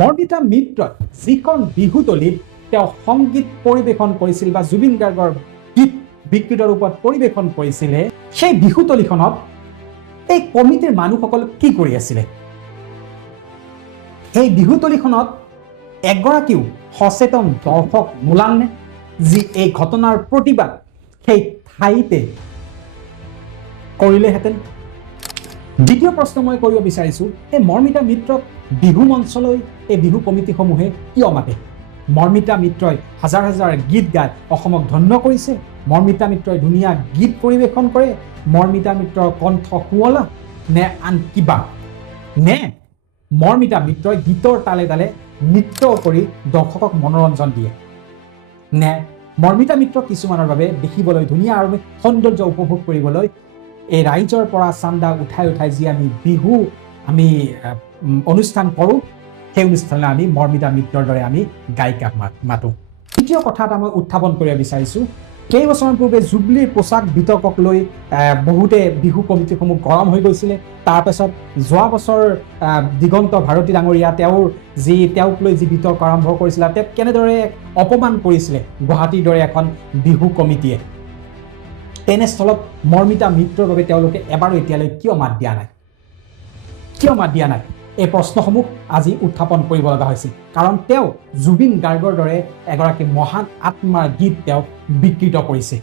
মৰ্মিতা মিত্ৰই যিখন বিহুতলীত তেওঁ সংগীত পৰিৱেশন কৰিছিল বা জুবিন গাৰ্গৰ গীত বিকৃত ৰূপত পৰিৱেশন কৰিছিলে, সেই বিহুতলীখনত এই কমিটিৰ মানুহসকল কি কৰি আছিলে? এই বিহুতলীখনত এগৰাকীও সচেতন দৰ্শক নোলালনে, যি এই ঘটনাৰ প্ৰতিবাদ সেই ঠাইতে কৰিলেহেঁতেন? দ্বিতীয় প্ৰশ্ন মই কৰিব বিচাৰিছোঁ, এই মৰ্মিতা মিত্ৰক বিহু মঞ্চলৈ এই বিহু কমিটিসমূহে কিয় মাতে? মৰ্মিতা মিত্ৰই হাজাৰ হাজাৰ গীত গাই অসমক ধন্য কৰিছে, মৰ্মিতা মিত্ৰই ধুনীয়া গীত পৰিৱেশন কৰে, মৰ্মিতা মিত্ৰৰ কণ্ঠ শুৱলা, নে আন কিবা? নে মৰ্মিতা মিত্ৰই গীতৰ তালে তালে নৃত্য কৰি দৰ্শকক মনোৰঞ্জন দিয়ে? নে মৰ্মিতা মিত্ৰ কিছুমানৰ বাবে দেখিবলৈ ধুনীয়া আৰু সৌন্দৰ্য উপভোগ কৰিবলৈ এই ৰাইজৰ পৰা চান্দা উঠাই উঠাই যি আমি বিহু অনুষ্ঠান কৰোঁ, সেই অনুষ্ঠানলৈ আমি মৰ্মিতা মিত্ৰৰ দৰে আমি গায়িকাক মাতোঁ? তৃতীয় কথা এটা মই উত্থাপন কৰিব বিচাৰিছোঁ, কেইবছৰমান পূৰ্বে জুবলীৰ পোচাক বিতৰ্কক লৈ বহুতে বিহু কমিটিসমূহ গৰম হৈ গৈছিলে। তাৰপাছত যোৱা বছৰ দিগন্ত ভাৰতী ডাঙৰীয়া তেওঁক লৈ যি বিতৰ্ক আৰম্ভ কৰিছিলে, তেওঁক কেনেদৰে অপমান কৰিছিলে গুৱাহাটীৰ দৰে এখন বিহু কমিটিয়ে। তেনেস্থলত মৰ্মিতা মিত্ৰৰ বাবে তেওঁলোকে এবাৰো এতিয়ালৈ কিয় মাত দিয়া নাই? কিয় মাত দিয়া নাই? এই প্ৰশ্নসমূহ আজি উত্থাপন কৰিব লগা হৈছিল, কাৰণ তেওঁ জুবিন গাৰ্গৰ দৰে এগৰাকী মহান আত্মাৰ গীত তেওঁ বিকৃত কৰিছে।